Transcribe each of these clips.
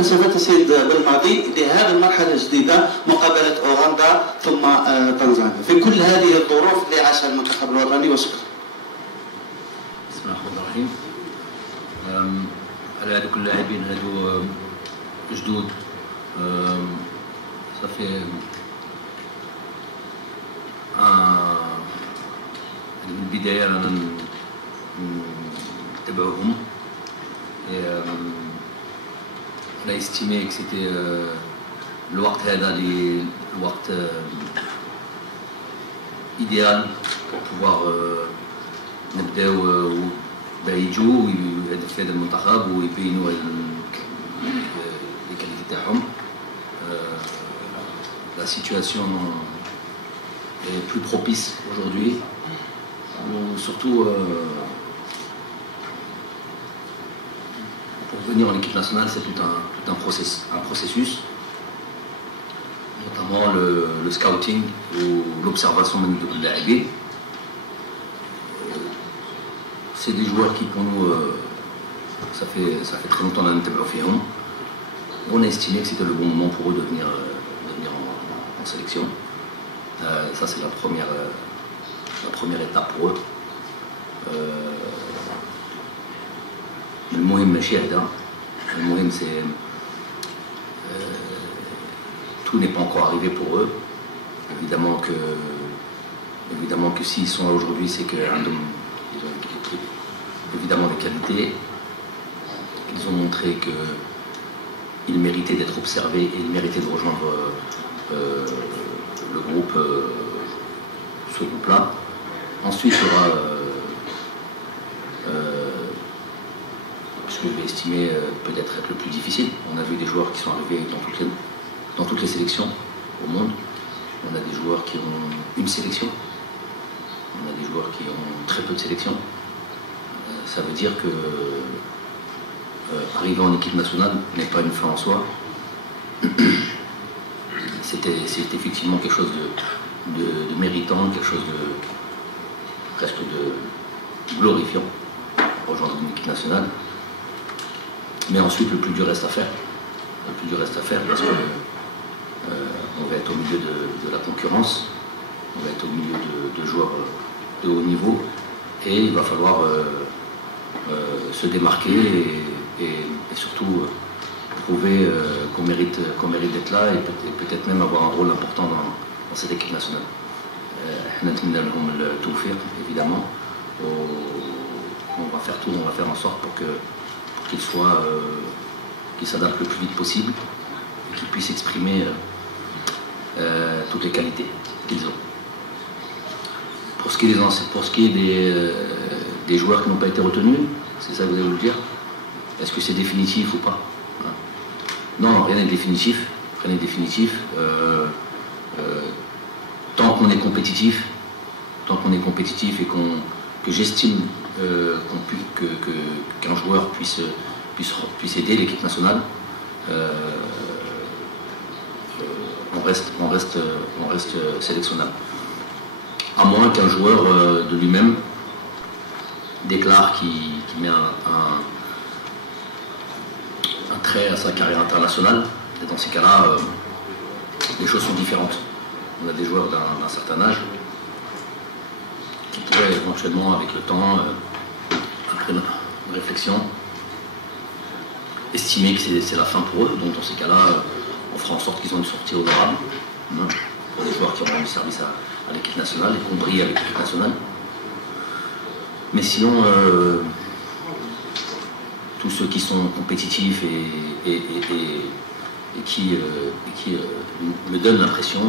فلسفة السيد بالماضي لهذه المرحلة الجديدة مقابلة أوغندا ثم تنزانيا في كل هذه الظروف اللي عاشها المنتخب الوطني؟ وشكرا. بسم الله الرحمن الرحيم. على هذوك اللاعبين هذو جدد صافي من البداية رانا نتبعوهم. On a estimé que c'était الوقت هذا الوقت idéal pour pouvoir نبداو يجوا ويهدف في هذا المنتخب ويبينوا الكاليتي تاعهم. La situation est plus propice aujourd'hui. Surtout pour venir en équipe nationale, c'est tout un processus, notamment le scouting ou l'observation de l'AIB. C'est des joueurs qui pour nous, ça fait très longtemps qu'on a été fait. On a estimé que c'était le bon moment pour eux de venir en sélection. Ça c'est la première étape pour eux. المهم ماشي هذا، المهم c'est tout n'est pas encore arrivé pour eux. Évidemment que s'ils sont là aujourd'hui, c'est qu'ils ont évidemment des qualités. Ils ont montré qu'ils méritaient d'être observés et ils méritaient de rejoindre le groupe, ce groupe-là. Ensuite, il y aura ce que je vais estimer peut-être être le plus difficile. On a vu des joueurs qui sont arrivés dans toutes les sélections au monde. On a des joueurs qui ont une sélection. On a des joueurs qui ont très peu de sélections. Ça veut dire que arriver en équipe nationale n'est pas une fin en soi. C'est effectivement quelque chose de méritant, quelque chose de presque de glorifiant, rejoindre une équipe nationale. Mais ensuite, le plus dur reste à faire. Le plus dur reste à faire parce que on va être au milieu de la concurrence, on va être au milieu de joueurs de haut niveau et il va falloir se démarquer et surtout prouver qu'on mérite d'être là et peut-être même avoir un rôle important dans cette équipe nationale. Évidemment, on va faire tout, on va faire en sorte pour qu'ils s'adaptent le plus vite possible et qu'ils puissent exprimer toutes les qualités qu'ils ont. Pour ce qui est des joueurs qui n'ont pas été retenus, c'est ça que vous allez vous dire? Est-ce que c'est définitif ou pas? Non, rien n'est définitif. Rien n'est définitif. Tant qu'on est compétitif et que j'estime qu'un joueur puisse aider l'équipe nationale, on reste sélectionnable. À moins qu'un joueur de lui-même déclare qu'il met un trait à sa carrière internationale. Et dans ces cas-là, les choses sont différentes. On a des joueurs d'un certain âge qui pourraient éventuellement, avec le temps, après une réflexion, estimer que c'est la fin pour eux. Donc dans ces cas-là, on fera en sorte qu'ils ont une sortie honorable pour les joueurs qui auront rendu service à l'équipe nationale et qui ont brillé avec l'équipe nationale. Mais sinon, tous ceux qui sont compétitifs et qui me donnent l'impression,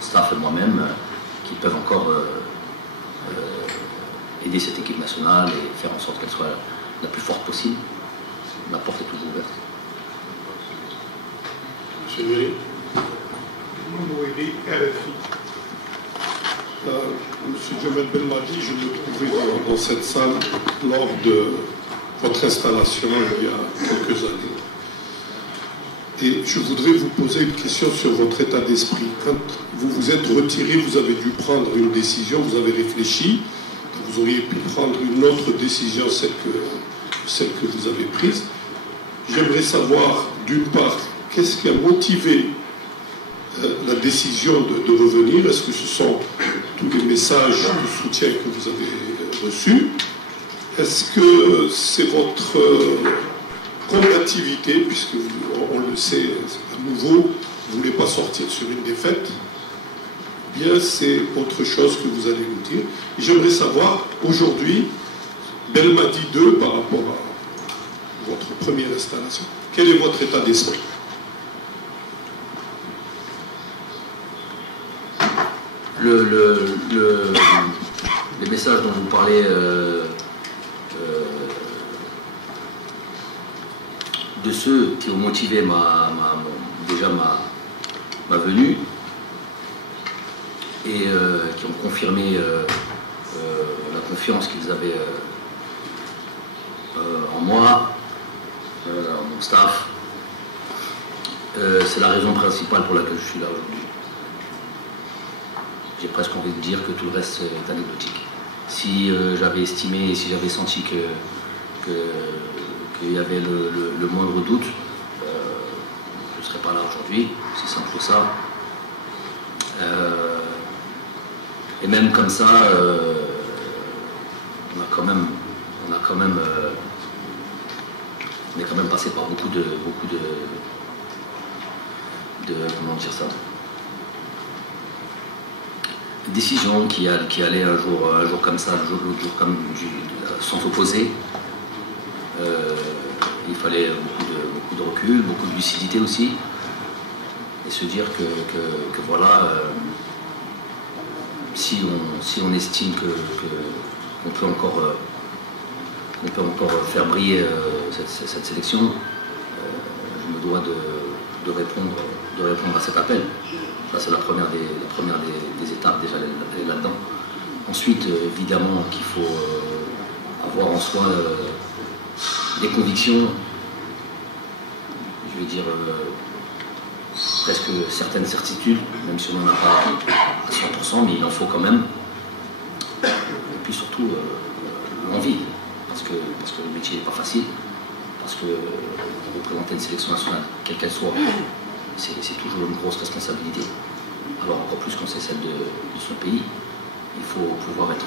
staff et moi-même, qu'ils peuvent encore aider cette équipe nationale et faire en sorte qu'elle soit la plus forte possible. La porte est toujours ouverte. Monsieur Nuri. Monsieur Djemal Belmadi, je me trouvais dans cette salle lors de votre installation il y a quelques années. Et je voudrais vous poser une question sur votre état d'esprit. Quand vous vous êtes retiré, vous avez dû prendre une décision, vous avez réfléchi, vous auriez pu prendre une autre décision, celle que vous avez prise. J'aimerais savoir, d'une part, qu'est-ce qui a motivé la décision de revenir? Est-ce que ce sont tous les messages de soutien que vous avez reçus? Est-ce que c'est votre combativité, puisque on le sait, à nouveau, vous ne voulez pas sortir sur une défaite? Bien, c'est autre chose que vous allez nous dire. Et j'aimerais savoir, aujourd'hui, Belmadi 2, par rapport à votre première installation, quel est votre état d'esprit? Les messages dont vous parlez de ceux qui ont motivé déjà ma venue et qui ont confirmé la confiance qu'ils avaient en moi, en mon staff, c'est la raison principale pour laquelle je suis là aujourd'hui. J'ai presque envie de dire que tout le reste est anecdotique. Si j'avais estimé, si j'avais senti qu'il y avait le moindre doute, je ne serais pas là aujourd'hui, c'est simple que ça. Et même comme ça, on est quand même passé par beaucoup de comment dire ça, décisions qui allaient un jour comme ça, l'autre jour comme sans s'opposer. Il fallait beaucoup de recul, beaucoup de lucidité aussi, et se dire que voilà, si on estime qu'on peut encore faire briller cette sélection, je me dois de répondre à cet appel. Ça, c'est la première des étapes déjà là-dedans. Ensuite, évidemment qu'il faut avoir en soi des convictions, je vais dire presque certaines certitudes, même si on n'en a pas à 100%, mais il en faut quand même. Et puis surtout l'envie, parce que le métier n'est pas facile, parce que représenter une sélection nationale, quelle qu'elle soit, c'est toujours une grosse responsabilité. Alors encore plus quand c'est celle de son pays, il faut pouvoir être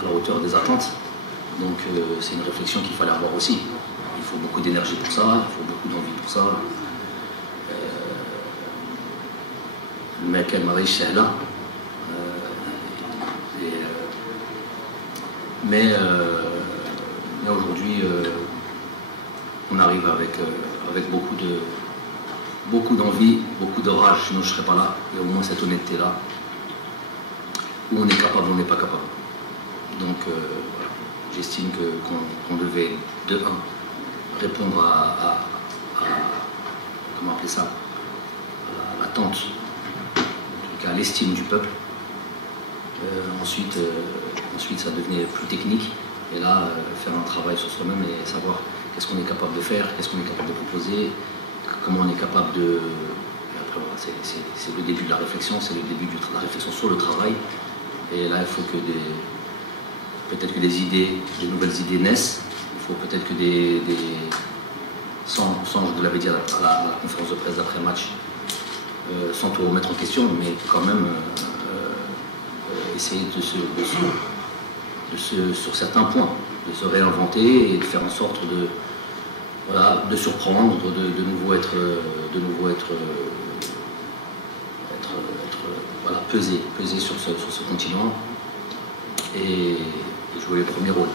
à la hauteur des attentes. Donc c'est une réflexion qu'il fallait avoir aussi. Il faut beaucoup d'énergie pour ça, il faut beaucoup d'envie pour ça. Mais quel mariage c'est là. Mais aujourd'hui, on arrive avec beaucoup d'envie, beaucoup de rage, sinon je ne serais pas là. Et au moins cette honnêteté-là, où on est capable, on n'est pas capable. Donc voilà, j'estime qu'on devait, de un, répondre à comment appeler ça, à l'attente, en tout cas à l'estime du peuple. Ensuite, ça devenait plus technique. Et là, faire un travail sur soi-même et savoir qu'est-ce qu'on est capable de faire, qu'est-ce qu'on est capable de proposer, comment on est capable de... Et après, voilà, c'est le début de la réflexion, c'est le début de la réflexion sur le travail. Et là, il faut que peut-être que des nouvelles idées naissent. Il faut peut-être que sans je vous l'avais dit à la conférence de presse d'après-match, sans tout remettre en question, mais quand même essayer sur certains points, de se réinventer et de faire en sorte de surprendre, de nouveau être voilà, peser sur ce continent et jouer le premier rôle.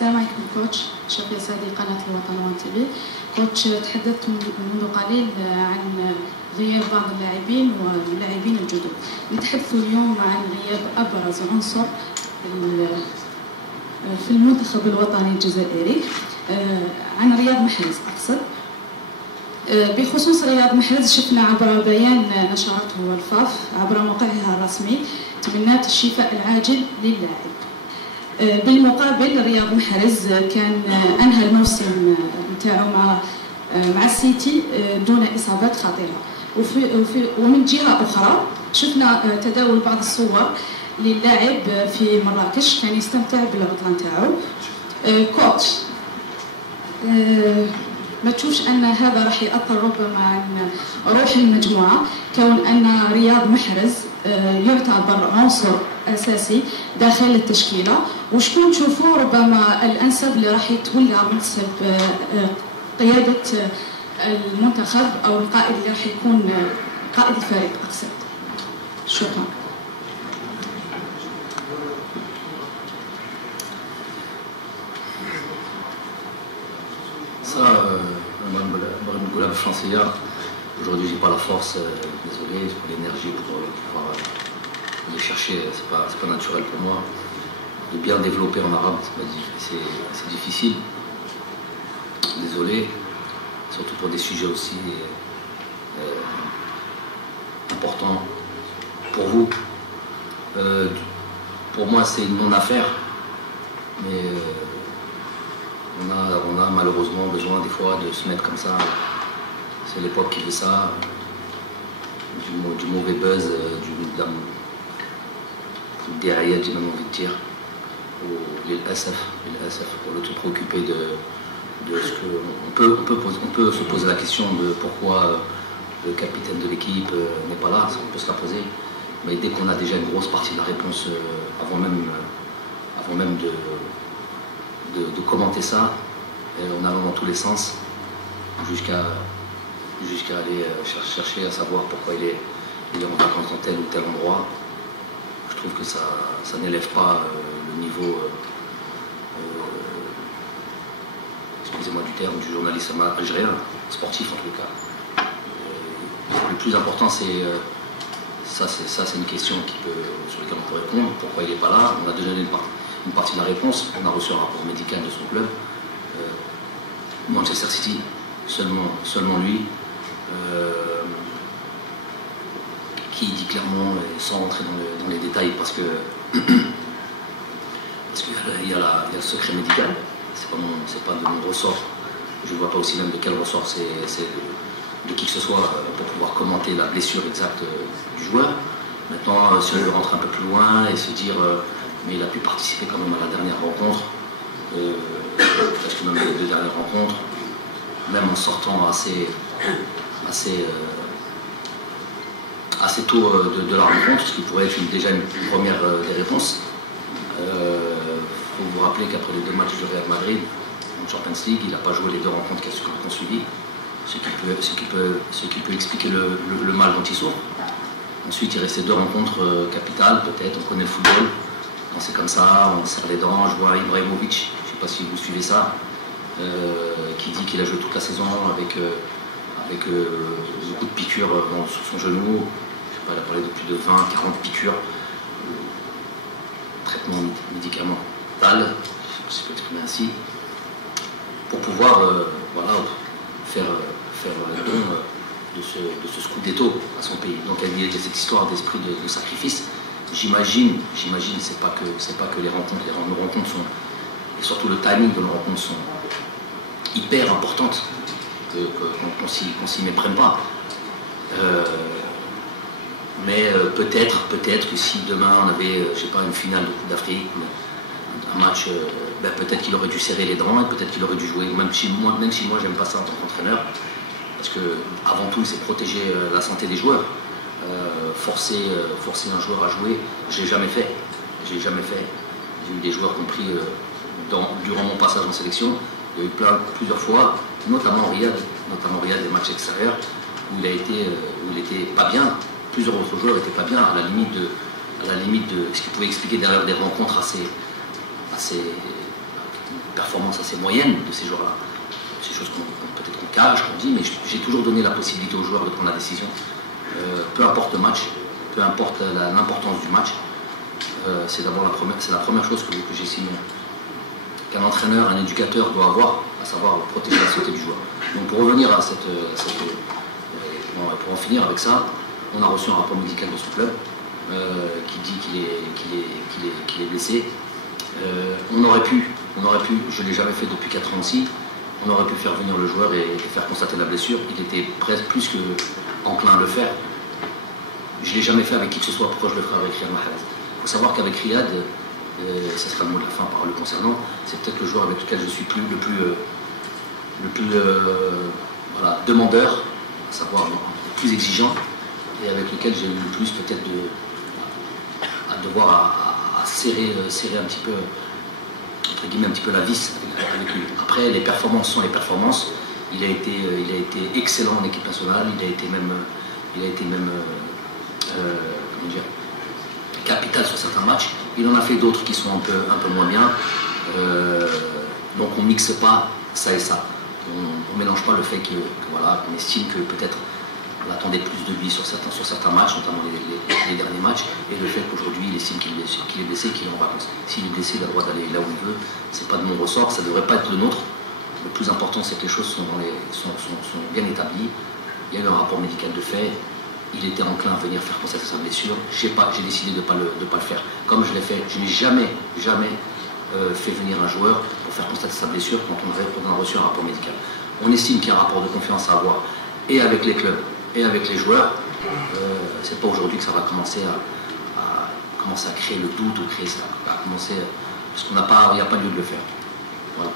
السلام عليكم كوتش، شوفي سادي قناة الوطن وان تي في. كوتش، تحدثت منذ قليل عن غياب بعض اللاعبين واللاعبين الجدد. نتحدث اليوم عن غياب أبرز عنصر في المنتخب الوطني الجزائري، عن رياض محرز أقصد. بخصوص رياض محرز، شفنا عبر بيان نشرته الفاف عبر موقعها الرسمي تمنيات الشفاء العاجل للاعب. بالمقابل رياض محرز كان انهى الموسم نتاعو مع السيتي دون اصابات خطيره، ومن جهه اخرى شفنا تداول بعض الصور للاعب في مراكش كان يستمتع بالعطله نتاعو. كوتش ما تشوفش ان هذا راح ياثر ربما عن روح المجموعه، كون ان رياض محرز يعتبر عنصر اساسي داخل التشكيله، وشكون تشوفوا ربما الانسب اللي راح يتولى منصب قياده المنتخب او القائد اللي راح يكون قائد الفريق اقصد. شكرا. Ça, Madame Goulam Chancelière, aujourd'hui j'ai pas la force, désolé, j'ai pas l'énergie pour pouvoir aller chercher, c'est pas naturel pour moi. De bien développer en arabe, c'est difficile. Désolé, surtout pour des sujets aussi importants pour vous. Pour moi c'est une non-affaire, mais on a malheureusement besoin des fois de se mettre comme ça. C'est l'époque qui veut ça, du mauvais buzz, du derrière, j'ai même envie de dire, les SF, pour le tout préoccupé de ce que on peut se poser la question de pourquoi le capitaine de l'équipe n'est pas là, ça, on peut se la poser. Mais dès qu'on a déjà une grosse partie de la réponse avant même de commenter ça, en allant dans tous les sens, jusqu'à aller chercher à savoir pourquoi il est en vacances dans tel ou tel endroit. Je trouve que ça n'élève pas le niveau, excusez-moi du terme, du journaliste algérien, sportif en tout cas. Le plus important, c'est une question sur laquelle on peut répondre. Pourquoi il n'est pas là? On a déjà donné une partie de la réponse. On a reçu un rapport médical de son club. Manchester City, seulement lui, qui dit clairement, sans rentrer dans les détails, parce qu'il y a le secret médical, c'est pas de mon ressort, je ne vois pas aussi même de quel ressort c'est de qui que ce soit pour pouvoir commenter la blessure exacte du joueur. Maintenant, si on veut rentrer un peu plus loin et se dire mais il a pu participer quand même à la dernière rencontre, parce que même les deux dernières rencontres, même en sortant assez tôt de la rencontre, ce qui pourrait être déjà une première des réponses. Faut vous rappeler qu'après les 2 matchs du Real Madrid en Champions League, il n'a pas joué les 2 rencontres qu'on suivi, ce qui peut expliquer le mal dont il souffre. Ensuite, il restait 2 rencontres capitales, peut-être, on connaît le football. C'est comme ça, on serre les dents. Je vois Ibrahimovic, je ne sais pas si vous suivez ça, qui dit qu'il a joué toute la saison avec beaucoup de piqûres sur son genou. Je sais pas, il a parlé de plus de 20-40 piqûres. Traitement médicamental, si je peux exprimer ainsi, pour pouvoir faire le don de ce scudetto à son pays. Donc il y a cette histoire d'esprit de sacrifice. J'imagine, c'est pas que les rencontres, nos rencontres sont, et surtout le timing de nos rencontres sont hyper importantes, qu'on s'y méprenne pas. Mais peut-être que si demain on avait, je sais pas, une finale de Coupe d'Afrique, un match, peut-être qu'il aurait dû serrer les dents et peut-être qu'il aurait dû jouer, même si moi j'aime pas ça en tant qu'entraîneur, parce que avant tout c'est protéger la santé des joueurs. Forcer un joueur à jouer, je l'ai jamais fait. J'ai eu des joueurs compris durant mon passage en sélection. Il y a eu plusieurs fois, notamment au Riyad, des matchs extérieurs, où il était pas bien. Plusieurs autres joueurs n'étaient pas bien, à la limite de ce qui pouvait expliquer derrière des rencontres performances assez moyennes de ces joueurs-là. C'est des choses peut-être qu'on cache, qu'on dit, mais j'ai toujours donné la possibilité aux joueurs de prendre la décision. Peu importe le match, peu importe l'importance du match, c'est la première chose que j'estime qu'un entraîneur, un éducateur doit avoir, à savoir protéger la santé du joueur. Donc pour revenir à pour en finir avec ça, on a reçu un rapport médical de son club qui dit qu'il est blessé. On aurait pu, je ne l'ai jamais fait depuis 4 ans aussi, on aurait pu faire venir le joueur et faire constater la blessure. Il était presque plus que enclin à le faire. Je ne l'ai jamais fait avec qui que ce soit, pourquoi je le ferai avec Riyad Mahrez? Il faut savoir qu'avec Riyad, ça sera le mot de la fin par le concernant, c'est peut-être le joueur avec lequel je suis le plus voilà, demandeur, à savoir le plus exigeant, et avec lequel j'ai eu le plus peut-être à devoir à serrer un petit peu, entre guillemets, un petit peu la vis avec lui. Après, les performances sont les performances. Il a été excellent en équipe nationale, il a été même comment dire, capital sur certains matchs. Il en a fait d'autres qui sont un peu moins bien. Donc on ne mixe pas ça et ça. On ne mélange pas le fait que voilà, qu'on estime que peut-être on attendait plus de lui sur certains matchs, notamment les derniers matchs, et le fait qu'aujourd'hui il estime qu'il est blessé, qu'il est en vacances. S'il est blessé, il a le droit d'aller là où il veut. C'est pas de mon ressort, ça ne devrait pas être le nôtre. Le plus important, c'est que les choses sont bien établies. Il y a eu un rapport médical de fait. Il était enclin à venir faire constater sa blessure. J'ai décidé de ne pas le faire. Comme je l'ai fait, je n'ai jamais fait venir un joueur pour faire constater sa blessure quand on a reçu un rapport médical. On estime qu'il y a un rapport de confiance à avoir et avec les clubs et avec les joueurs. C'est pas aujourd'hui que ça va commencer à créer le doute ou créer ça, parce qu'il n'y a pas lieu de le faire. Voilà.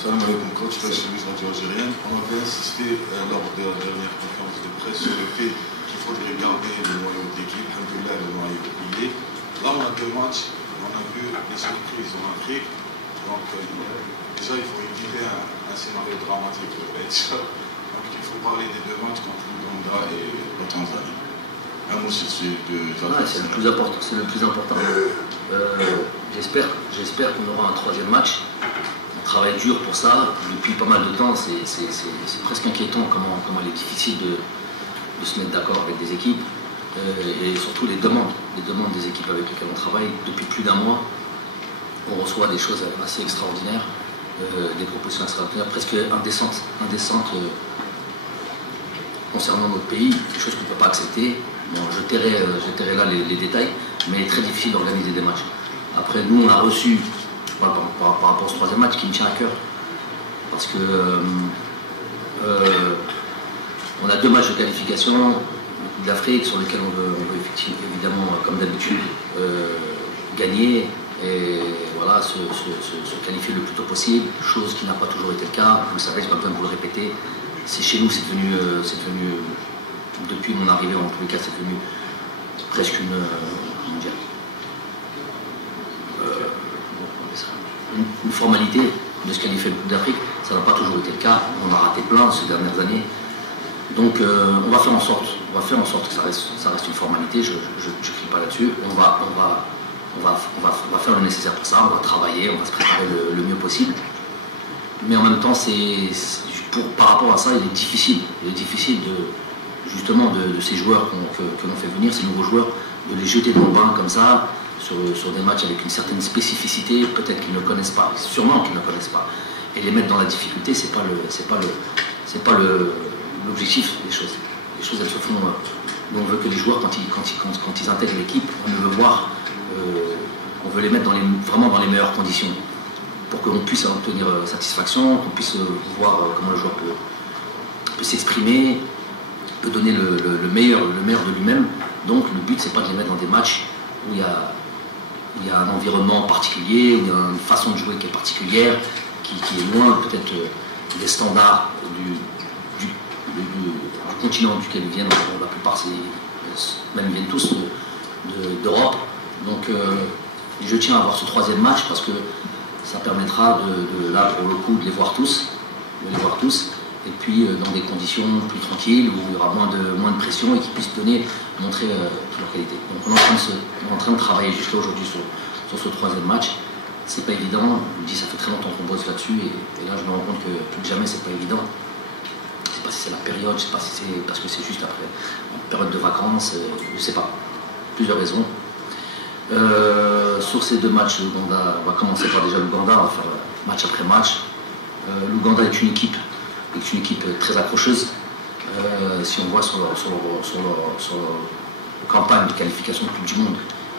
Salam alaikum, coach, la chemise radio-algérienne. On avait insisté lors de la dernière conférence de presse sur le fait qu'il faudrait garder le noyau d'équipe, alhamdoulilah, le noyau plié. Là, on a 2 matchs, on a vu des surprises en Afrique. Donc, déjà, il faut éviter un scénario dramatique au match. Donc, il faut parler des 2 matchs contre l'Ouganda et la Tanzanie. Un mot sur ces 2 matchs. C'est le plus important. J'espère qu'on aura un 3e match. On travaille dur pour ça depuis pas mal de temps. C'est presque inquiétant comment il est difficile de se mettre d'accord avec des équipes et surtout les demandes des équipes avec lesquelles on travaille depuis plus d'1 mois. On reçoit des choses assez extraordinaires, des propositions extraordinaires, presque indécentes concernant notre pays, des choses qu'on ne peut pas accepter. Bon, je tairai là les détails, mais très difficile d'organiser des matchs. Après, nous, on a reçu, par rapport à ce 3e match qui me tient à cœur, parce que on a 2 matchs de qualification, le Coupe d'Afrique, sur lesquels on veut évidemment, comme d'habitude, gagner et voilà, se qualifier le plus tôt possible, chose qui n'a pas toujours été le cas. Vous le savez, je n'ai pas besoin de vous le répéter. C'est chez nous, c'est devenu, depuis mon arrivée en tous les cas, c'est devenu presque une formalité de se qualifier le Coupe d'Afrique. Ça n'a pas toujours été le cas. On a raté plein ces dernières années. Donc on va faire en sorte que ça reste une formalité. Je ne crie pas là-dessus. On va faire le nécessaire pour ça. On va travailler, on va se préparer le mieux possible. Mais en même temps, par rapport à ça, il est difficile justement de ces joueurs que l'on fait venir, ces nouveaux joueurs, de les jeter dans le bain comme ça, sur des matchs avec une certaine spécificité, peut-être qu'ils ne connaissent pas, sûrement qu'ils ne connaissent pas. Et les mettre dans la difficulté, c'est pas l'objectif des choses. Les choses, elles se font. Nous, on veut que les joueurs, quand ils intègrent l'équipe, on veut voir, on veut les mettre vraiment dans les meilleures conditions, pour qu'on puisse obtenir satisfaction, qu'on puisse voir comment le joueur peut s'exprimer, peut donner le meilleur de lui-même. Donc le but, c'est pas de les mettre dans des matchs où il y a un environnement particulier, où il y a une façon de jouer qui est particulière, qui est loin peut-être des standards du continent duquel ils viennent. La plupart, même ils viennent tous d'Europe. Donc je tiens à avoir ce 3e match parce que ça permettra là pour le coup de les voir tous, et puis dans des conditions plus tranquilles où il y aura moins de pression et qu'ils puissent montrer toute leur qualité. Donc on est en train de travailler jusqu'à aujourd'hui sur ce 3e match. C'est pas évident, je me dis ça fait très longtemps qu'on bosse là-dessus et là je me rends compte que plus que jamais c'est pas évident. Je sais pas si c'est la période, je sais pas si c'est parce que c'est juste après une période de vacances, je sais pas. Plusieurs raisons. Sur ces 2 matchs, l'Ouganda, on va commencer par déjà l'Ouganda, on va faire match après match. L'Ouganda est une équipe très accrocheuse. Si on voit sur leur campagne de qualification de Coupe du Monde,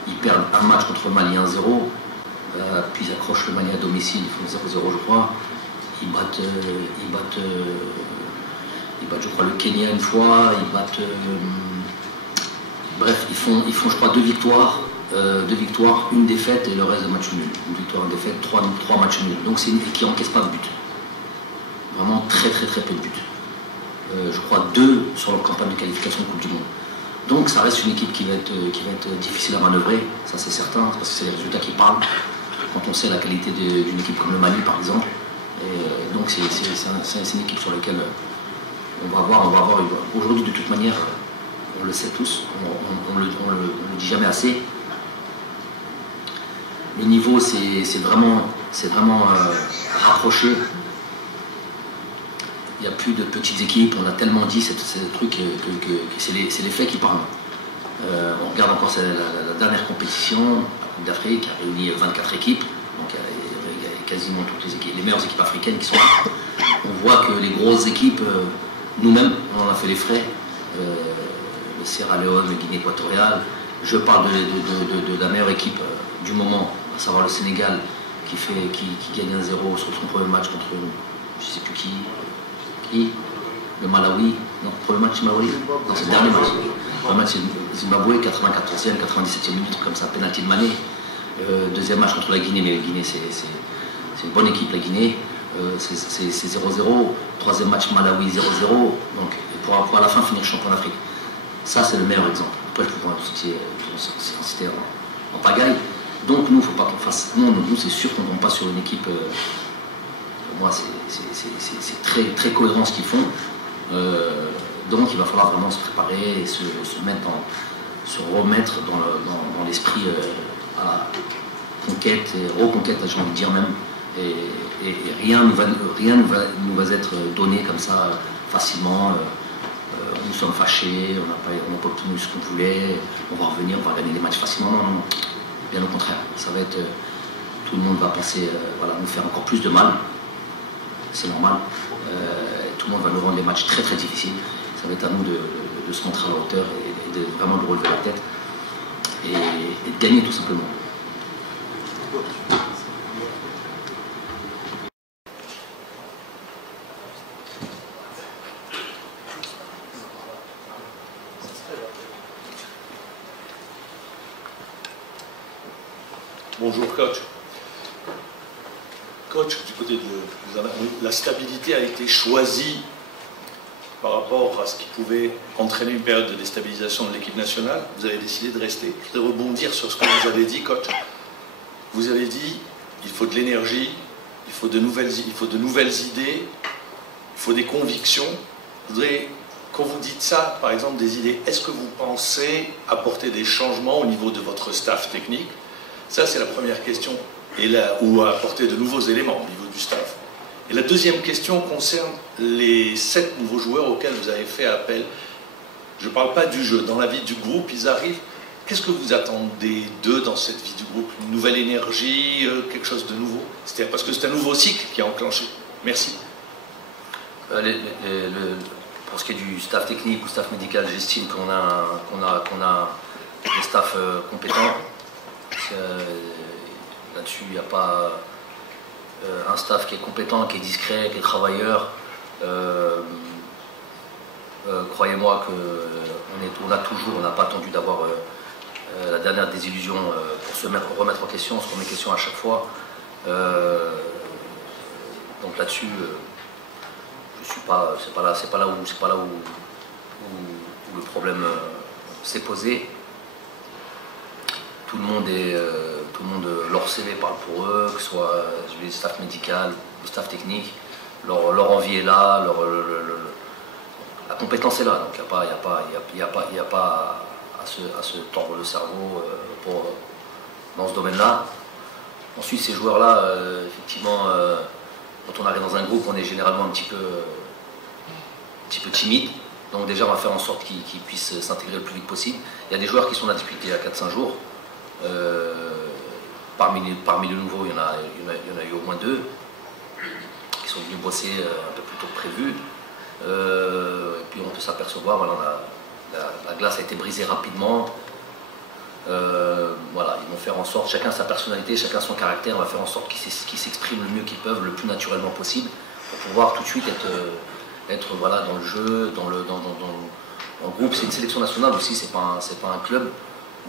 ils perdent un match contre le Mali 1-0, puis ils accrochent le Mali à domicile, ils font 0-0 je crois. ils battent, je crois, le Kenya une fois, ils battent... bref, ils font, je crois, 2 victoires, une défaite et le reste de match nul. Une victoire, une défaite, 3 matchs nuls. Donc c'est une équipe qui n'encaisse pas de but. Vraiment très peu de buts. Je crois 2 sur leur campagne de qualification de Coupe du Monde. Donc ça reste une équipe qui va être difficile à manœuvrer, ça c'est certain, parce que c'est les résultats qui parlent, quand on sait la qualité d'une équipe comme le Mali par exemple. Et donc c'est une équipe sur laquelle on va voir. Aujourd'hui de toute manière, on le sait tous, on le dit jamais assez. Le niveau c'est vraiment rapproché. Il n'y a plus de petites équipes, on a tellement dit c'est le truc que c'est les faits qui parlent. On regarde encore la dernière compétition d'Afrique qui a réuni 24 équipes, donc il y a quasiment toutes les équipes, les meilleures équipes africaines qui sont là. On voit que les grosses équipes, nous-mêmes, on en a fait les frais. Le Sierra Leone, le Guinée équatoriale. Je parle de la meilleure équipe du moment, à savoir le Sénégal, qui gagne 1-0 sur son premier match contre je ne sais plus qui. Le Malawi, non, pour le match Malawi, non, c'est le dernier match. Le match Zimbabwe, 94e, 97e minute, comme ça, pénalty de Mané. Deuxième match contre la Guinée, mais la Guinée, c'est une bonne équipe, la Guinée. C'est 0-0. Troisième match Malawi, 0-0. Donc, pour à la fin finir champion d'Afrique. Ça, c'est le meilleur exemple. Après, je pourrais citer en pagaille. Donc, nous, il ne faut pas qu'on fasse. Non, nous, c'est sûr qu'on ne tombe pas sur une équipe. Pour moi, c'est très cohérent ce qu'ils font. Donc il va falloir vraiment se préparer et se remettre dans l'esprit à la conquête, et reconquête, j'ai envie de dire même. Et rien ne va être donné comme ça facilement. Nous sommes fâchés, on n'a pas obtenu ce qu'on voulait, on va revenir, on va gagner les matchs facilement. Non. Bien au contraire, ça va être... tout le monde va passer, nous faire encore plus de mal. C'est normal. Tout le monde va nous rendre les matchs très difficiles. Ça va être à nous de se montrer à la hauteur et de vraiment de relever la tête et de gagner tout simplement. Bonjour coach. Coach, du côté de la stabilité a été choisie par rapport à ce qui pouvait entraîner une période de déstabilisation de l'équipe nationale. Vous avez décidé de rester. Je voudrais rebondir sur ce que vous avez dit, coach. Vous avez dit il faut de l'énergie, il faut de nouvelles idées, il faut des convictions. Je voudrais, quand vous dites ça, par exemple des idées, est-ce que vous pensez apporter des changements au niveau de votre staff technique? Ça, c'est la première question. Ou apporter de nouveaux éléments au niveau du staff. Et la deuxième question concerne les 7 nouveaux joueurs auxquels vous avez fait appel. Je ne parle pas du jeu, dans la vie du groupe, ils arrivent. Qu'est-ce que vous attendez d'eux dans cette vie du groupe? Une nouvelle énergie, quelque chose de nouveau? Parce que c'est un nouveau cycle qui a enclenché. Merci. Pour ce qui est du staff technique ou staff médical, j'estime qu'on a des staffs compétents. Là-dessus, il n'y a pas un staff qui est compétent, qui est discret, qui est travailleur. Croyez-moi qu'on n'a pas attendu d'avoir la dernière désillusion pour se remettre en question, on se remet en question à chaque fois. Donc là-dessus, c'est pas là où le problème s'est posé. Tout le monde, leur CV parle pour eux, que ce soit le staff médical, le staff technique, leur envie est là, la compétence est là, donc il n'y a pas à se tordre le cerveau dans ce domaine-là. Ensuite, ces joueurs-là, effectivement, quand on arrive dans un groupe, on est généralement un petit peu timide. Donc déjà, on va faire en sorte qu'ils puissent s'intégrer le plus vite possible. Il y a des joueurs qui sont là depuis 4-5 jours. Parmi les nouveaux, il y en a eu au moins 2 qui sont venus bosser un peu plus tôt que prévu. Et puis on peut s'apercevoir, voilà, la glace a été brisée rapidement. Voilà, ils vont faire en sorte, chacun sa personnalité, chacun son caractère, on va faire en sorte qu'ils s'expriment le mieux qu'ils peuvent, le plus naturellement possible. pour pouvoir tout de suite être voilà, dans le jeu, dans le groupe. C'est une sélection nationale aussi, c'est pas un club.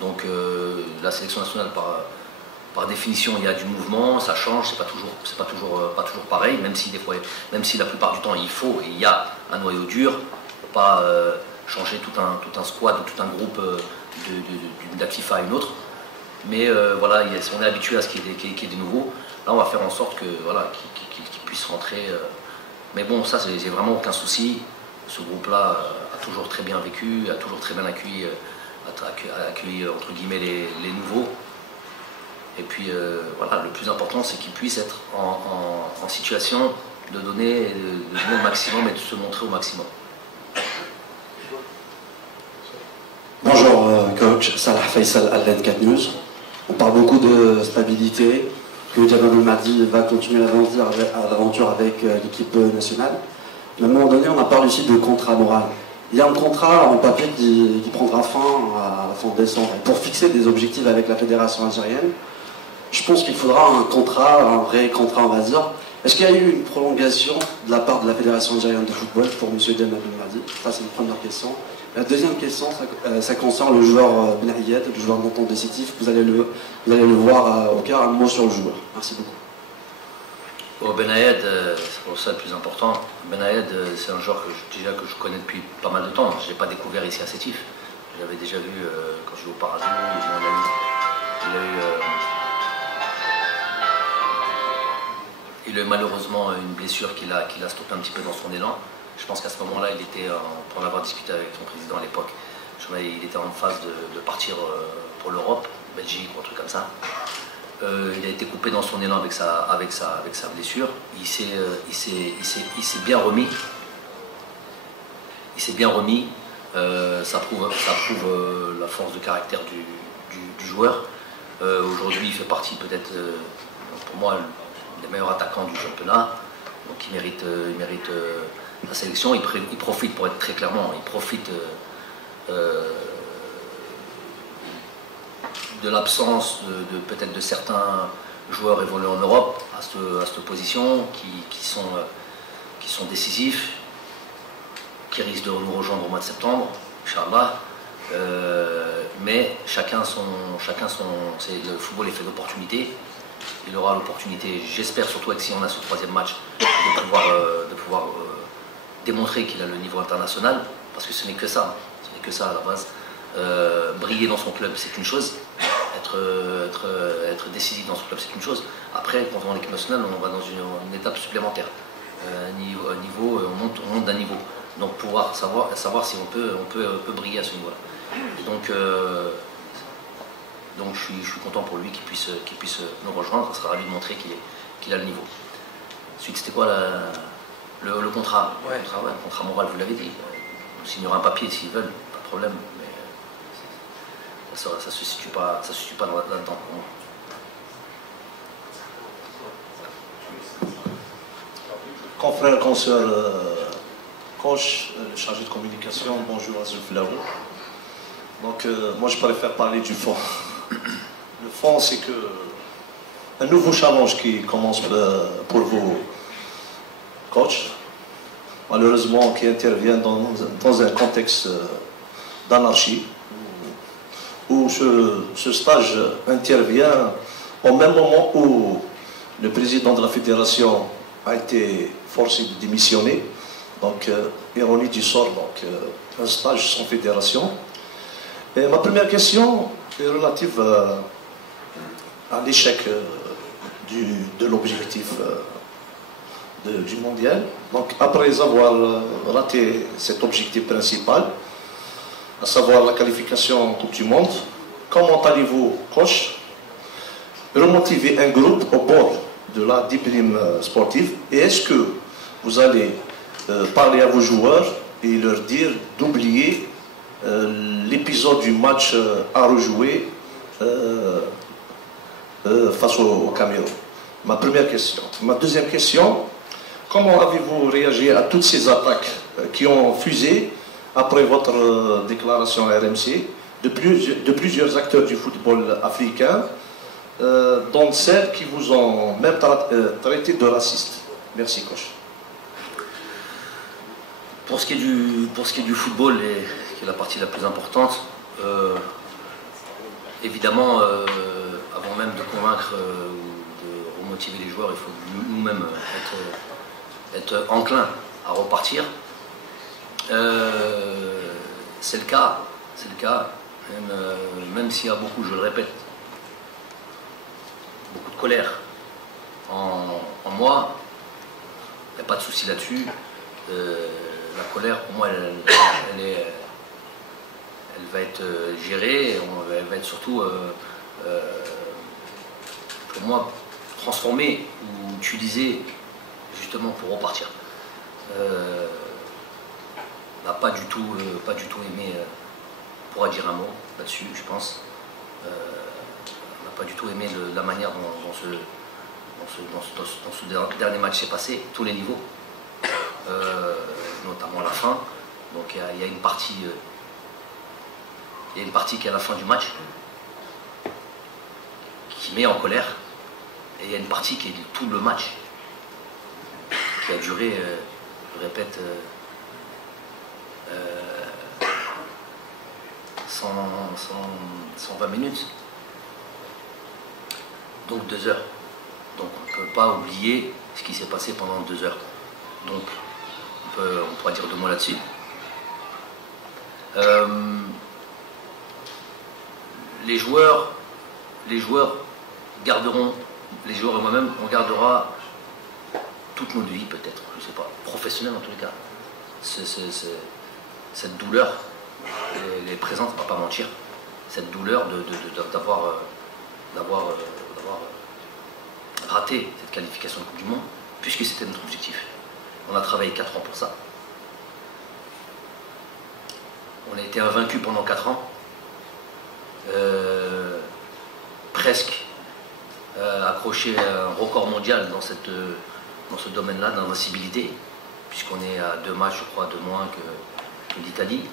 Donc la sélection nationale, par définition, il y a du mouvement, ça change, c'est pas toujours pareil, même si la plupart du temps il y a un noyau dur, pas changer tout un squad ou tout un groupe d'actifs à une autre. Mais voilà, on est habitué à ce qu'il y ait des nouveaux. Là, on va faire en sorte que voilà, qu'ils puissent rentrer. Mais bon, ça, j'ai vraiment aucun souci. Ce groupe-là a toujours très bien vécu, a toujours très bien accueilli entre guillemets les nouveaux. Et puis voilà, le plus important, c'est qu'ils puissent être en situation de donner le maximum et de se montrer au maximum. Bonjour coach, Salah Faisal, Al-Led 4 News. On parle beaucoup de stabilité, que Djamel Belmadi va continuer l'aventure avec l'équipe nationale. Mais à un moment donné, on a parlé aussi de contrat moral. Il y a un contrat en papier qui prendra fin à la fin décembre. Et pour fixer des objectifs avec la fédération algérienne, je pense qu'il faudra un vrai contrat, on va dire. Est-ce qu'il y a eu une prolongation de la part de la fédération algérienne de football pour M. Djamel Belmadi? Ça, c'est une première question. La deuxième question, ça concerne le joueur Ben Ayed, le joueur montant décisif. Vous allez le voir au cœur. Un mot sur le joueur. Merci beaucoup. Oh, Ben Ayed, c'est pour ça le plus important. Ben Ayed, c'est un joueur que je connais depuis pas mal de temps. Je ne l'ai pas découvert ici à Sétif. Je l'avais déjà vu quand je jouais au Paradou. Il a eu malheureusement une blessure qui l'a stoppé un petit peu dans son élan. Je pense qu'à ce moment-là, il était, pour en avoir discuté avec son président à l'époque, il était en phase de partir pour l'Europe, Belgique ou un truc comme ça. Il a été coupé dans son élan avec sa blessure. Il s'est bien remis. Ça prouve la force de caractère du joueur. Aujourd'hui, il fait partie peut-être, pour moi, des meilleurs attaquants du championnat. Donc il mérite la sélection. Il profite, pour être très clairement, il profite de l'absence peut-être de certains joueurs évoluant en Europe à cette position, qui sont décisifs, qui risquent de nous rejoindre au mois de septembre, Inch'Allah. Mais chacun son. Le football est fait d'opportunités. Il aura l'opportunité, j'espère surtout que si on a ce troisième match, de pouvoir démontrer qu'il a le niveau international, parce que ce n'est que ça à la base. Briller dans son club, c'est une chose. Être décisif dans son club, c'est une chose. Après, quand on est en équipe nationale, on va dans une étape supplémentaire. On monte d'un niveau. Donc pouvoir savoir si on peut briller à ce niveau-là. Donc je suis content pour lui qu'il puisse nous rejoindre. Ça sera ravi de montrer qu'il a le niveau. Ensuite, c'était quoi le contrat? Le contrat moral, vous l'avez dit. On signera un papier s'ils veulent, pas de problème. Mais ça ne se situe pas là-dedans pour moi. Confrère, consoeur, coach, chargé de communication, bonjour à Zulf. Donc moi je préfère parler du fond. Le fond, c'est que un nouveau challenge qui commence pour vous, coach, malheureusement qui intervient dans un contexte d'anarchie, où ce stage intervient au même moment où le président de la fédération a été forcé de démissionner. Donc, ironie du sort, donc un stage sans fédération. Et ma première question est relative à l'échec de l'objectif du mondial. Donc, après avoir raté cet objectif principal, à savoir la qualification en Coupe du Monde, comment allez-vous, coach, remotiver un groupe au bord de la déprime sportive? Et est-ce que vous allez parler à vos joueurs et leur dire d'oublier l'épisode du match à rejouer face au Cameroun? Ma première question. Ma deuxième question, comment avez-vous réagi à toutes ces attaques qui ont fusé après votre déclaration à RMC de plusieurs acteurs du football africain, dont celles qui vous ont même traité de raciste? Merci, coach. Pour ce qui est du football, qui est la partie la plus importante, évidemment, avant même de convaincre ou de remotiver les joueurs, il faut nous-mêmes être enclins à repartir. C'est le cas, même s'il y a beaucoup, je le répète, beaucoup de colère en moi, il n'y a pas de souci là-dessus. La colère, pour moi, elle va être gérée, elle va être surtout, pour moi, transformée ou utilisée justement pour repartir. On n'a pas du tout aimé, on pourra dire un mot là-dessus, je pense. On n'a pas du tout aimé la manière dont ce dernier match s'est passé, tous les niveaux, notamment à la fin. Donc il y a une partie qui est à la fin du match qui met en colère, et il y a une partie qui est tout le match qui a duré, je répète, 120 minutes, donc 2 heures. Donc on ne peut pas oublier ce qui s'est passé pendant 2 heures. Donc on pourra dire 2 mots là-dessus. Les joueurs garderont, les joueurs et moi-même, on gardera toute notre vie peut-être, je ne sais pas, professionnelle en tous les cas. Cette douleur, elle est présente, on ne va pas mentir. Cette douleur d'avoir raté cette qualification de Coupe du Monde, puisque c'était notre objectif. On a travaillé 4 ans pour ça. On a été invaincus pendant 4 ans. Presque accroché à un record mondial dans ce domaine-là d'invincibilité, puisqu'on est à 2 matchs, je crois, de moins que l'Italie.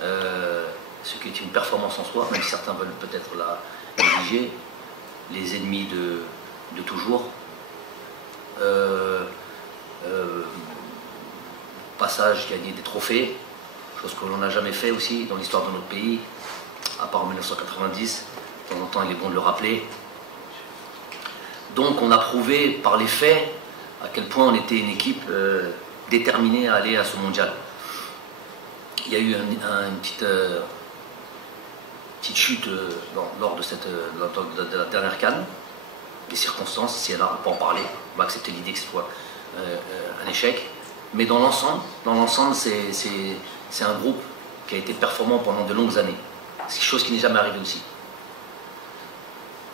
Ce qui est une performance en soi, même si certains veulent peut-être la négliger. Les ennemis de toujours. Passage, gagner des trophées, chose que l'on n'a jamais fait aussi dans l'histoire de notre pays, à part en 1990. De temps en temps, il est bon de le rappeler. Donc on a prouvé par les faits à quel point on était une équipe déterminée à aller à ce mondial. Il y a eu une petite chute lors de la dernière CAN. Des circonstances, si elle a, on peut en parler. On va accepter l'idée que ce soit un échec. Mais dans l'ensemble, c'est un groupe qui a été performant pendant de longues années. C'est quelque chose qui n'est jamais arrivé aussi.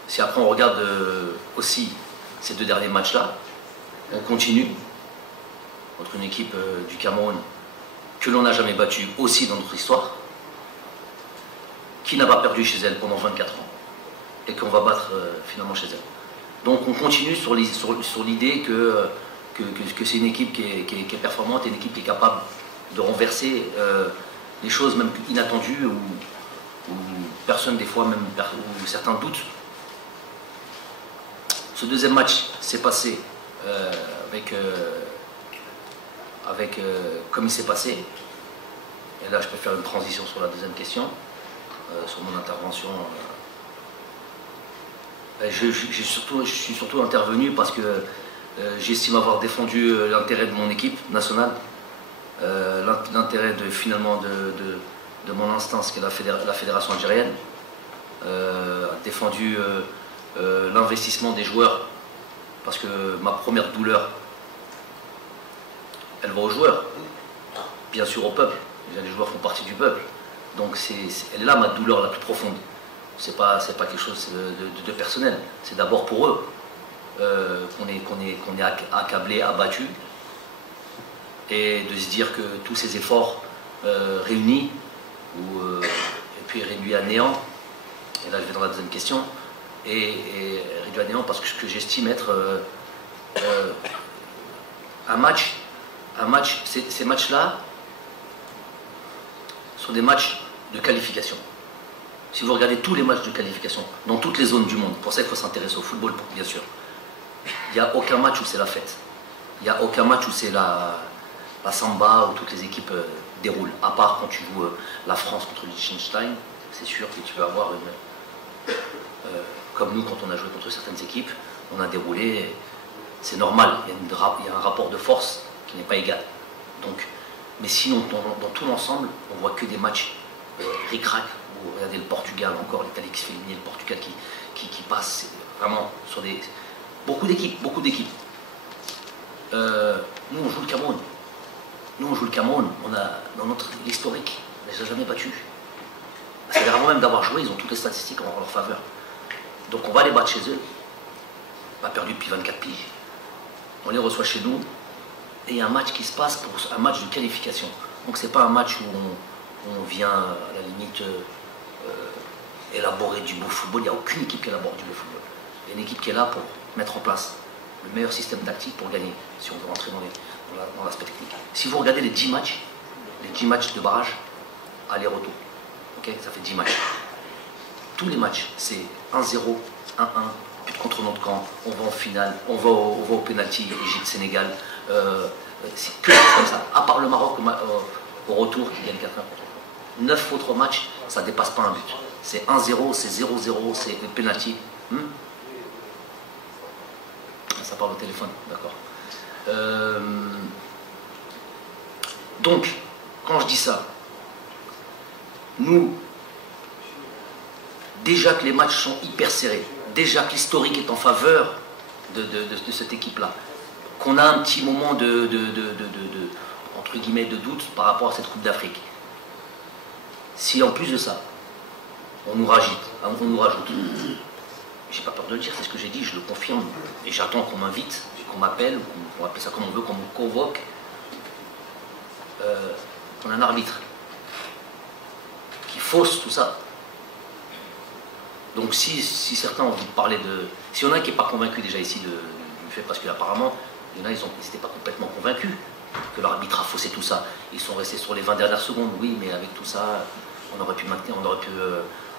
Si après on regarde aussi ces 2 derniers matchs-là, on continue contre une équipe du Cameroun que l'on n'a jamais battue aussi dans notre histoire, qui n'a pas perdu chez elle pendant 24 ans et qu'on va battre finalement chez elle. Donc on continue sur l'idée que c'est une équipe qui est performante et une équipe qui est capable de renverser les choses même inattendues où personne des fois même où certains doutent. Ce deuxième match s'est passé comme il s'est passé. Et là je peux faire une transition sur la deuxième question, sur mon intervention. Je suis surtout intervenu parce que j'estime avoir défendu l'intérêt de mon équipe nationale, l'intérêt finalement de mon instance qui est la fédération algérienne, défendu l'investissement des joueurs, parce que ma première douleur, elle va aux joueurs, bien sûr au peuple. Les joueurs font partie du peuple, donc elle est là ma douleur la plus profonde. C'est pas quelque chose de personnel, c'est d'abord pour eux qu'on est accablé, abattu, et de se dire que tous ces efforts réunis, et puis réduits à néant, et là je vais dans la deuxième question, et réduits à néant parce que ce que j'estime être un match, ces matchs-là sont des matchs de qualification. Si vous regardez tous les matchs de qualification, dans toutes les zones du monde, pour ça il faut s'intéresser au football, bien sûr, il n'y a aucun match où c'est la fête. Il n'y a aucun match où c'est la Samba, où toutes les équipes déroulent. À part quand tu joues la France contre le Liechtenstein, c'est sûr que tu vas avoir une... comme nous, quand on a joué contre certaines équipes, on a déroulé, c'est normal, il y a un rapport de force qui n'est pas égal. Donc, mais sinon, dans tout l'ensemble, on voit que des matchs ric-rac. Regardez le Portugal, encore l'Italie qui se fait éliminer, le Portugal qui passe vraiment sur des... Beaucoup d'équipes. Nous, on joue le Cameroun. On a, dans notre historique, on ne les a jamais battus. C'est avant même d'avoir joué, ils ont toutes les statistiques en leur faveur. Donc on va les battre chez eux. On a perdu depuis 24 piges. On les reçoit chez nous. Et il y a un match qui se passe pour un match de qualification. Donc c'est pas un match où on vient, à la limite, élaborer du beau football. Il n'y a aucune équipe qui élabore du beau football. Il y a une équipe qui est là pour mettre en place le meilleur système tactique pour gagner, si on veut rentrer dans l'aspect technique. Si vous regardez les 10 matchs de barrage, aller-retour, okay, ça fait 10 matchs. Tous les matchs, c'est 1-0, 1-1, puis contre notre camp, on va en finale, on va au pénalty, Égypte-Sénégal, c'est que comme ça. À part le Maroc au retour qui gagne 4-1 contre nous. 9 autres matchs, ça ne dépasse pas un but. C'est 1-0, c'est 0-0, c'est le pénalty. Ça parle au téléphone, d'accord. Donc, quand je dis ça, nous, déjà que les matchs sont hyper serrés, déjà que l'historique est en faveur de cette équipe-là, qu'on a un petit moment entre guillemets, de doute par rapport à cette Coupe d'Afrique. Si en plus de ça, on nous rajoute, j'ai pas peur de le dire, c'est ce que j'ai dit, je le confirme, et j'attends qu'on m'invite, qu'on m'appelle, qu'on appelle ça comme on veut, qu'on me convoque. On a un arbitre qui fausse tout ça. Donc si certains ont envie de parler de... Si on a un qui n'est pas convaincu déjà ici du fait, parce qu'apparemment, il y en a, ils n'étaient pas complètement convaincus que l'arbitre a faussé tout ça. Ils sont restés sur les 20 dernières secondes, oui, mais avec tout ça, on aurait pu maintenir,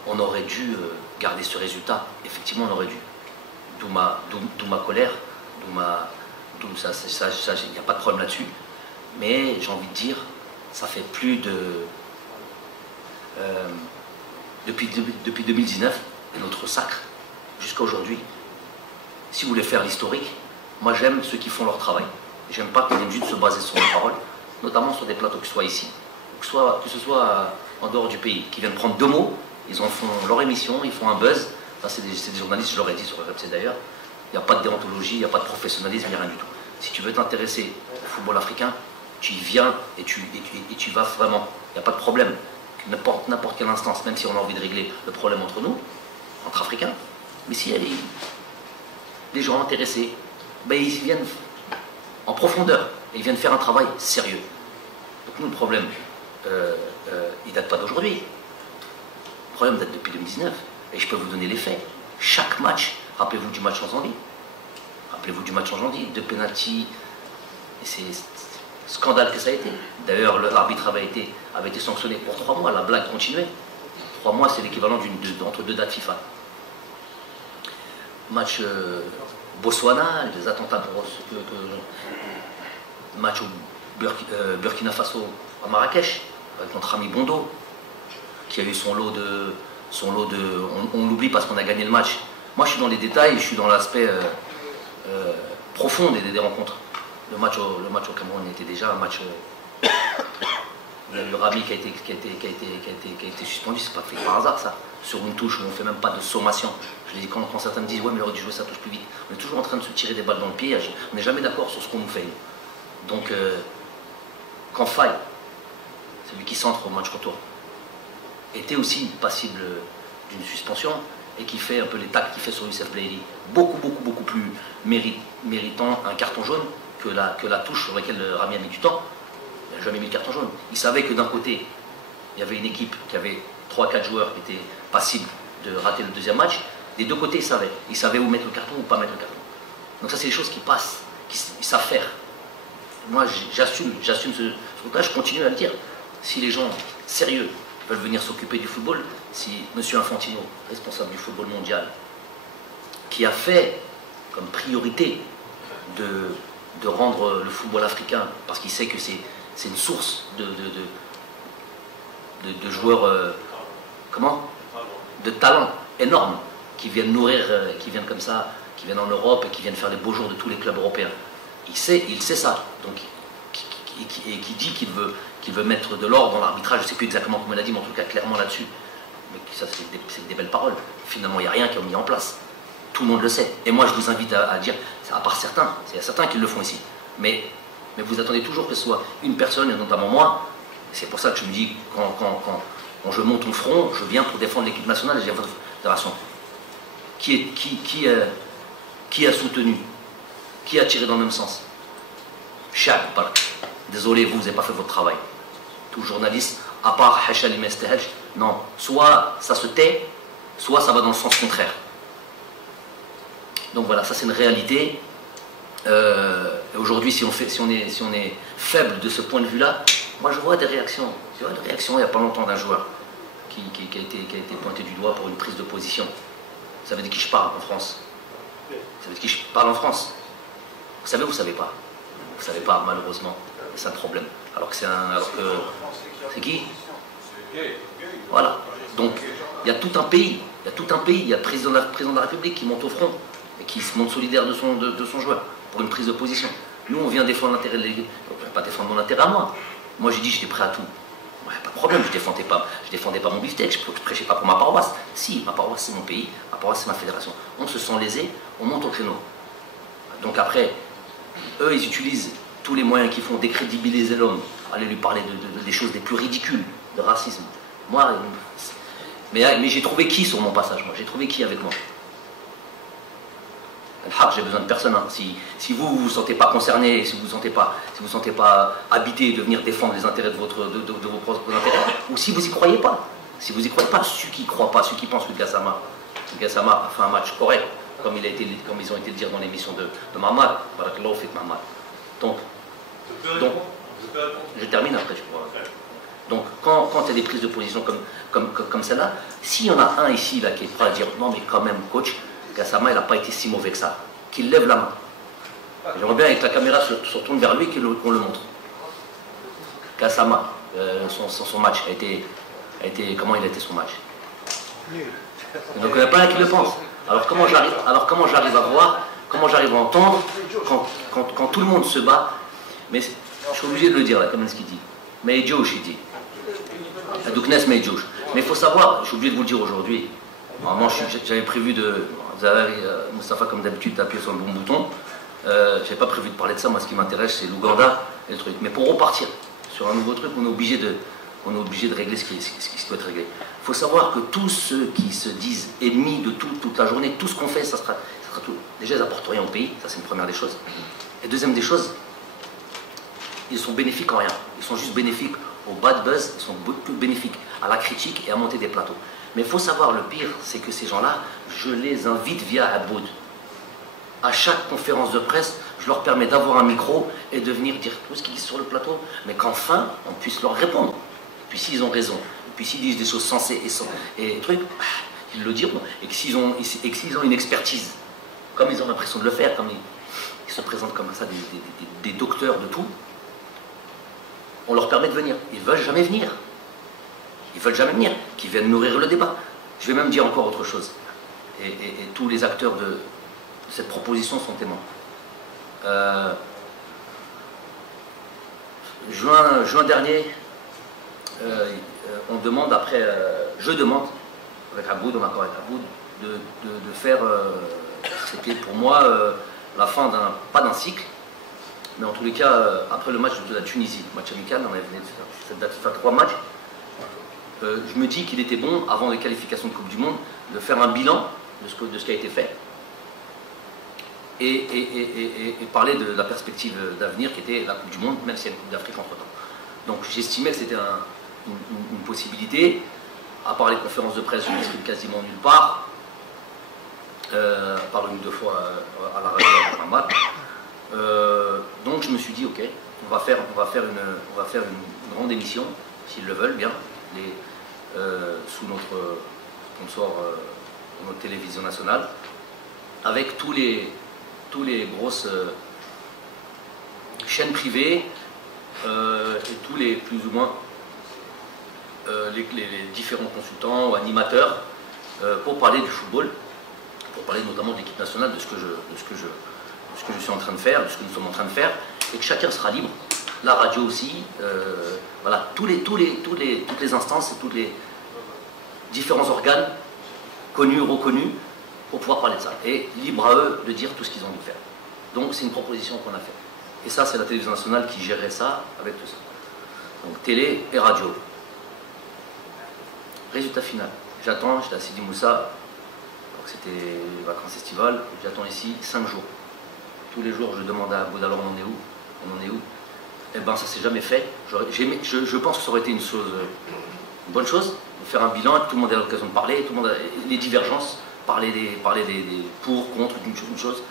on aurait dû garder ce résultat. Effectivement, on aurait dû. D'où ma colère, il n'y a pas de problème là-dessus. Mais j'ai envie de dire, ça fait plus de... depuis 2019, et notre sacre, jusqu'à aujourd'hui. Si vous voulez faire l'historique, moi j'aime ceux qui font leur travail. J'aime pas qu'ils viennent juste se baser sur mes paroles, notamment sur des plateaux, que ce soit ici, que ce soit en dehors du pays, qui viennent prendre 2 mots, ils en font leur émission, ils font un buzz. Ça, c'est des journalistes, je leur ai dit sur RMC d'ailleurs, il n'y a pas de déontologie, il n'y a pas de professionnalisme, il n'y a rien du tout. Si tu veux t'intéresser au football africain, tu y viens et tu vas vraiment, il n'y a pas de problème. N'importe quelle instance, même si on a envie de régler le problème entre nous, entre Africains, mais si les gens intéressés, ben ils viennent en profondeur, et ils viennent faire un travail sérieux. Donc nous, le problème, il ne date pas d'aujourd'hui. Le problème date depuis 2019, et je peux vous donner les faits. Chaque match, rappelez-vous du match en Zambie, 2 pénaltys, et c'est scandale que ça a été. D'ailleurs, l'arbitre avait été sanctionné pour 3 mois, la blague continuait. 3 mois, c'est l'équivalent entre 2 dates FIFA. Match Botswana, les attentats pour match au Burkina Faso à Marrakech, avec notre ami Bondo, qui a eu son lot de... On l'oublie parce qu'on a gagné le match. Moi, je suis dans les détails, je suis dans l'aspect profond des rencontres. Le match au Cameroun était déjà un match... Il y a eu Rami qui a été suspendu, c'est pas fait par hasard ça. Sur une touche où on ne fait même pas de sommation. Je l'ai dit quand certains me disent ouais mais il aurait dû jouer sa touche plus vite. On est toujours en train de se tirer des balles dans le pied, on n'est jamais d'accord sur ce qu'on nous fait. Donc quand Faye, celui qui centre au match retour, était aussi passible d'une suspension et qui fait un peu les tacles qu'il fait sur Youssef Blaili, beaucoup plus méritant un carton jaune que la touche sur laquelle Rami a mis du temps. Il n'a jamais mis le carton jaune. Il savait que d'un côté, il y avait une équipe qui avait 3-4 joueurs qui étaient passibles de rater le deuxième match. Des 2 côtés, il savait où mettre le carton ou pas mettre le carton. Donc ça, c'est des choses qui passent, qu'ils savent faire. Moi, j'assume ce truc-là, je continue à le dire. Si les gens sérieux veulent venir s'occuper du football, si M. Infantino, responsable du football mondial, qui a fait comme priorité de rendre le football africain, parce qu'il sait que c'est une source de joueurs, de talent énorme, qui viennent nourrir, qui viennent comme ça, qui viennent en Europe et qui viennent faire les beaux jours de tous les clubs européens. Il sait ça. Donc, qui dit qu'il veut mettre de l'ordre dans l'arbitrage, je ne sais plus exactement comment il a dit, mais en tout cas clairement là-dessus. Mais ça, c'est des belles paroles. Finalement, il n'y a rien qui est mis en place. Tout le monde le sait. Et moi, je vous invite à dire, à part certains, il y a certains qui le font ici. Mais vous attendez toujours que ce soit une personne, et notamment moi. C'est pour ça que je me dis, quand je monte au front, je viens pour défendre l'équipe nationale et la fédération. Qui a soutenu? Qui a tiré dans le même sens? Chaque part. Désolé, vous n'avez pas fait votre travail. Tout journaliste, à part Hachal Mestehaj, non. Soit ça se tait, soit ça va dans le sens contraire. Donc voilà, ça c'est une réalité. Aujourd'hui, si on est faible de ce point de vue-là, moi je vois des réactions. Il n'y a pas longtemps d'un joueur qui a été pointé du doigt pour une prise de position. Vous savez de qui je parle en France? Vous savez de qui je parle en France? Vous savez ou vous ne savez pas? Vous ne savez pas, malheureusement. C'est un problème. Alors que c'est qui? Voilà. Donc, il y a tout un pays. Il y a le président de la République qui monte au front et qui se montre solidaire de son joueur pour une prise de position. Nous, on vient défendre l'intérêt de l'équipe. Je ne vais pas défendre mon intérêt à moi. Moi, j'ai dit j'étais prêt à tout. Ouais, pas de problème, je ne défendais pas mon beefsteak, je ne prêchais pas pour ma paroisse. Si, ma paroisse c'est mon pays, ma paroisse c'est ma fédération. On se sent lésé, on monte au créneau. Donc après, eux, ils utilisent tous les moyens qu'ils font décrédibiliser l'homme, aller lui parler des choses les plus ridicules, de racisme. Moi, mais j'ai trouvé qui sur mon passage, moi? J'ai trouvé qui avec moi? J'ai besoin de personne. Hein. Si vous ne vous sentez pas concerné, si vous ne sentez pas habité de venir défendre les intérêts de vos propres intérêts, ou si vous n'y croyez pas. Si vous n'y croyez pas, ceux qui ne croient pas, ceux qui pensent que Gassama a fait un match correct, comme ils ont été le dire dans l'émission de Mamad, Barakallahu Fik Mamad. Donc, je termine après, je crois. Donc, quand il y a des prises de position comme celle-là, s'il y en a un ici là, qui est prêt à dire non, mais quand même, coach, Gassama, il n'a pas été si mauvais que ça, qu'il lève la main. J'aimerais bien que la caméra se tourne vers lui et qu'on le montre. Gassama, son match a été. Comment il a été son match? Donc il n'y a pas un qui le pense. Alors comment j'arrive à voir, comment j'arrive à entendre quand tout le monde se bat? Mais je suis obligé de le dire là, comme ce qu'il dit. Mais Josh, il dit. Adouknes, mais Josh. Mais il faut savoir, je suis obligé de vous le dire aujourd'hui. Normalement, j'avais prévu de. Moustapha, comme d'habitude, t'appuies sur le bon bouton. Je n'avais pas prévu de parler de ça. Moi, ce qui m'intéresse, c'est l'Ouganda et le truc. Mais pour repartir sur un nouveau truc, on est obligé de régler ce qui doit être réglé. Il faut savoir que tous ceux qui se disent ennemis de toute la journée, tout ce qu'on fait, ça sera tout. Déjà, ils n'apportent rien au pays. Ça, c'est une première des choses. Et deuxième des choses, ils sont bénéfiques en rien. Ils sont juste bénéfiques au bad buzz. Ils sont beaucoup bénéfiques à la critique et à monter des plateaux. Mais il faut savoir, le pire, c'est que ces gens-là, je les invite via Aboud. À chaque conférence de presse, je leur permets d'avoir un micro et de venir dire tout ce qu'ils disent sur le plateau, mais qu'enfin, on puisse leur répondre. Et puis s'ils ont raison, et puis s'ils disent des choses sensées et trucs, ils le diront. Et que s'ils ont une expertise, comme ils ont l'impression de le faire, comme ils se présentent comme ça, des docteurs de tout, on leur permet de venir. Ils ne veulent jamais venir. Ils veulent jamais venir, qu'ils viennent nourrir le débat. Je vais même dire encore autre chose. Et tous les acteurs de cette proposition sont témoins. Juin dernier, on demande après, je demande, avec Aboud, en accord avec Aboud, de faire, c'était pour moi la fin pas d'un cycle, mais en tous les cas, après le match de la Tunisie, match amical, on avait cette date, faire 3 matchs. Je me dis qu'il était bon, avant les qualifications de Coupe du Monde, de faire un bilan de ce qui a été fait et parler de la perspective d'avenir qui était la Coupe du Monde, même s'il y a une Coupe d'Afrique entre-temps. Donc j'estimais que c'était une possibilité. À part les conférences de presse, je m'exprime quasiment nulle part, à part une ou deux fois à la radio à Ramat. Donc je me suis dit, ok, on va faire une grande émission, s'ils le veulent bien, sous notre sponsor, notre télévision nationale, avec tous les grosses chaînes privées et tous les, plus ou moins, les différents consultants ou animateurs pour parler du football, pour parler notamment de l'équipe nationale, de ce que je suis en train de faire, de ce que nous sommes en train de faire, et que chacun sera libre. La radio aussi, voilà, toutes les instances et tous les différents organes, connus, reconnus, pour pouvoir parler de ça. Et libre à eux de dire tout ce qu'ils ont envie de faire. Donc c'est une proposition qu'on a faite. Et ça, c'est la télévision nationale qui gérait ça avec tout ça. Donc télé et radio. Résultat final. J'attends, j'étais à Sidi Moussa, donc c'était les vacances estivales, j'attends ici 5 jours. Tous les jours, je demande à Boudalor, on en est où? On en est où? Eh bien, ça s'est jamais fait. Je pense que ça aurait été une bonne chose, de faire un bilan, et que tout le monde ait l'occasion de parler, tout le monde les divergences, parler des pour, contre, d'une chose.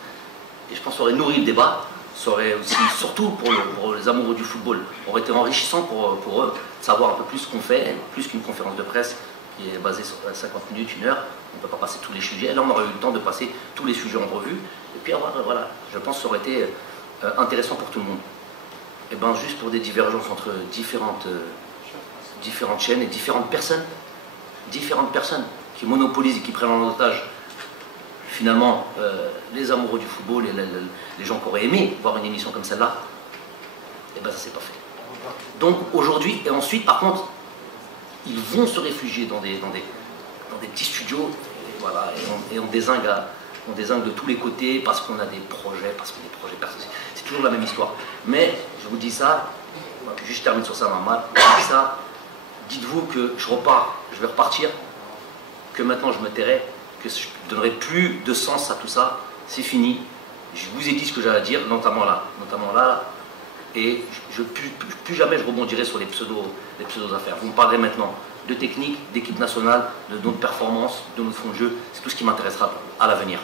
Et je pense que ça aurait nourri le débat, ça aurait aussi, surtout pour les amoureux du football, aurait été enrichissant pour eux, de savoir un peu plus ce qu'on fait, plus qu'une conférence de presse qui est basée sur 50 minutes, 1 heure. On ne peut pas passer tous les sujets. Là, on aurait eu le temps de passer tous les sujets en revue. Et puis, voilà, je pense que ça aurait été intéressant pour tout le monde. Et bien, juste pour des divergences entre différentes chaînes et différentes personnes qui monopolisent et qui prennent en otage finalement les amoureux du football et les gens qui auraient aimé voir une émission comme celle-là, et bien ça s'est pas fait. Donc aujourd'hui, et ensuite par contre, ils vont se réfugier dans des petits studios, et voilà, et on dézingue de tous les côtés parce qu'on a des projets, c'est toujours la même histoire. Mais je vous dis ça, juste je termine sur ça, Maman, je dis ça, dites-vous que je vais repartir, que maintenant je me tairai, que je ne donnerai plus de sens à tout ça, c'est fini. Je vous ai dit ce que j'avais à dire, notamment là, et plus jamais je rebondirai sur les pseudo-affaires. Vous me parlerez maintenant de technique, d'équipe nationale, de notre performance, de notre fond de jeu, c'est tout ce qui m'intéressera à l'avenir.